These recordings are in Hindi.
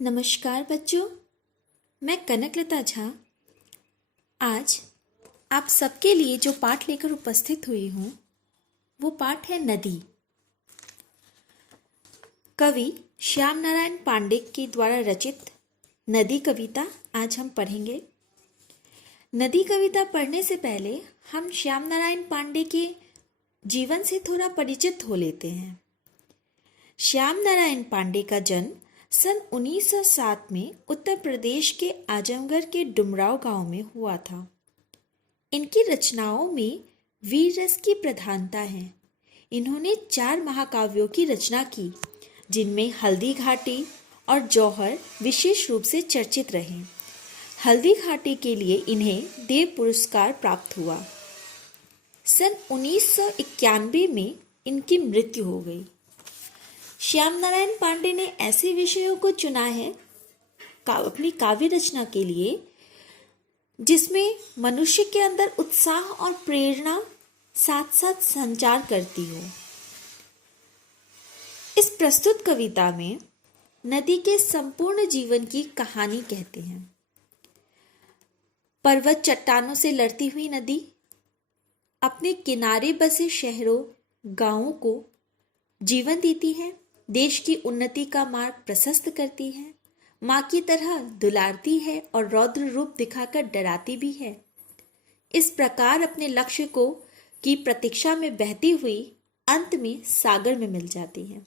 नमस्कार बच्चों, मैं कनकलता झा आज आप सबके लिए जो पाठ लेकर उपस्थित हुई हूँ वो पाठ है नदी। कवि श्याम नारायण पांडे के द्वारा रचित नदी कविता आज हम पढ़ेंगे। नदी कविता पढ़ने से पहले हम श्याम नारायण पांडे के जीवन से थोड़ा परिचित हो लेते हैं। श्याम नारायण पांडे का जन्म सन 1907 में उत्तर प्रदेश के आजमगढ़ के डुमराव गांव में हुआ था। इनकी रचनाओं में वीर रस की प्रधानता है। इन्होंने 4 महाकाव्यों की रचना की, जिनमें हल्दी घाटी और जौहर विशेष रूप से चर्चित रहे। हल्दी घाटी के लिए इन्हें देव पुरस्कार प्राप्त हुआ। सन 1991 में इनकी मृत्यु हो गई। श्याम नारायण पांडे ने ऐसे विषयों को चुना है अपनी काव्य रचना के लिए जिसमें मनुष्य के अंदर उत्साह और प्रेरणा साथ साथ संचार करती हो। इस प्रस्तुत कविता में नदी के संपूर्ण जीवन की कहानी कहते हैं। पर्वत चट्टानों से लड़ती हुई नदी अपने किनारे बसे शहरों गांवों को जीवन देती है, देश की उन्नति का मार्ग प्रशस्त करती है, माँ की तरह दुलारती है और रौद्र रूप दिखाकर डराती भी है। इस प्रकार अपने लक्ष्य को की प्रतीक्षा में बहती हुई अंत में सागर में मिल जाती है।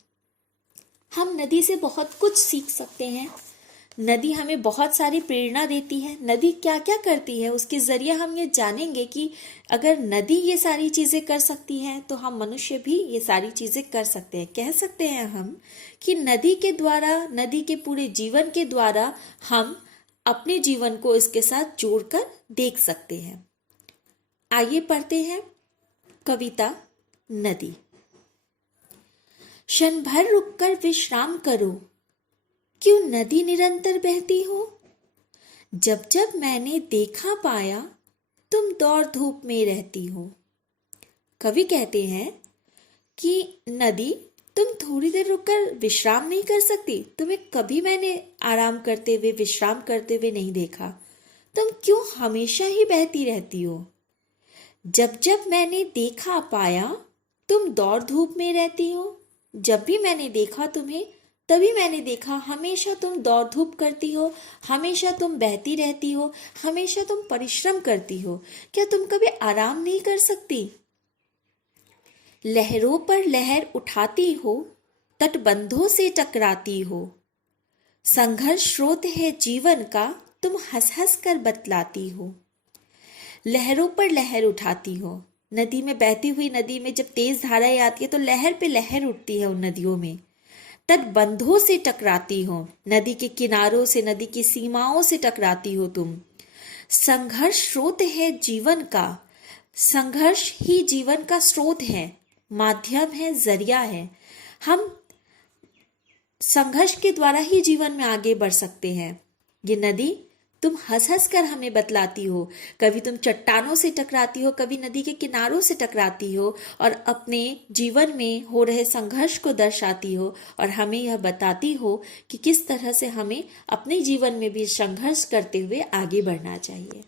हम नदी से बहुत कुछ सीख सकते हैं। नदी हमें बहुत सारी प्रेरणा देती है। नदी क्या क्या करती है उसके जरिए हम ये जानेंगे कि अगर नदी ये सारी चीज़ें कर सकती है तो हम मनुष्य भी ये सारी चीज़ें कर सकते हैं। कह सकते हैं हम कि नदी के द्वारा, नदी के पूरे जीवन के द्वारा हम अपने जीवन को इसके साथ जोड़कर देख सकते हैं। आइए पढ़ते हैं कविता नदी। क्षण भर रुककर विश्राम करो, क्यों नदी निरंतर बहती हो। जब जब मैंने देखा पाया, तुम दौड़ धूप में रहती हो। कवि कहते हैं कि नदी तुम थोड़ी देर रुककर विश्राम नहीं कर सकती। तुम्हें कभी मैंने आराम करते हुए, विश्राम करते हुए नहीं देखा। तुम क्यों हमेशा ही बहती रहती हो। जब जब मैंने देखा पाया, तुम दौड़ धूप में रहती हो। जब भी मैंने देखा तुम्हें, तभी मैंने देखा हमेशा तुम दौड़ धूप करती हो, हमेशा तुम बहती रहती हो, हमेशा तुम परिश्रम करती हो। क्या तुम कभी आराम नहीं कर सकती। लहरों पर लहर उठाती हो, तटबंधों से टकराती हो। संघर्ष स्रोत है जीवन का, तुम हंस हंस कर बतलाती हो। लहरों पर लहर उठाती हो। नदी में बहती हुई नदी में जब तेज धाराएं आती है तो लहर पे लहर उठती है उन नदियों में। तटबंधों से टकराती हो, नदी के किनारों से, नदी की सीमाओं से टकराती हो तुम। संघर्ष स्रोत है जीवन का। संघर्ष ही जीवन का स्रोत है, माध्यम है, जरिया है। हम संघर्ष के द्वारा ही जीवन में आगे बढ़ सकते हैं। ये नदी तुम हंस हंस कर हमें बतलाती हो। कभी तुम चट्टानों से टकराती हो, कभी नदी के किनारों से टकराती हो और अपने जीवन में हो रहे संघर्ष को दर्शाती हो और हमें यह बताती हो कि किस तरह से हमें अपने जीवन में भी संघर्ष करते हुए आगे बढ़ना चाहिए।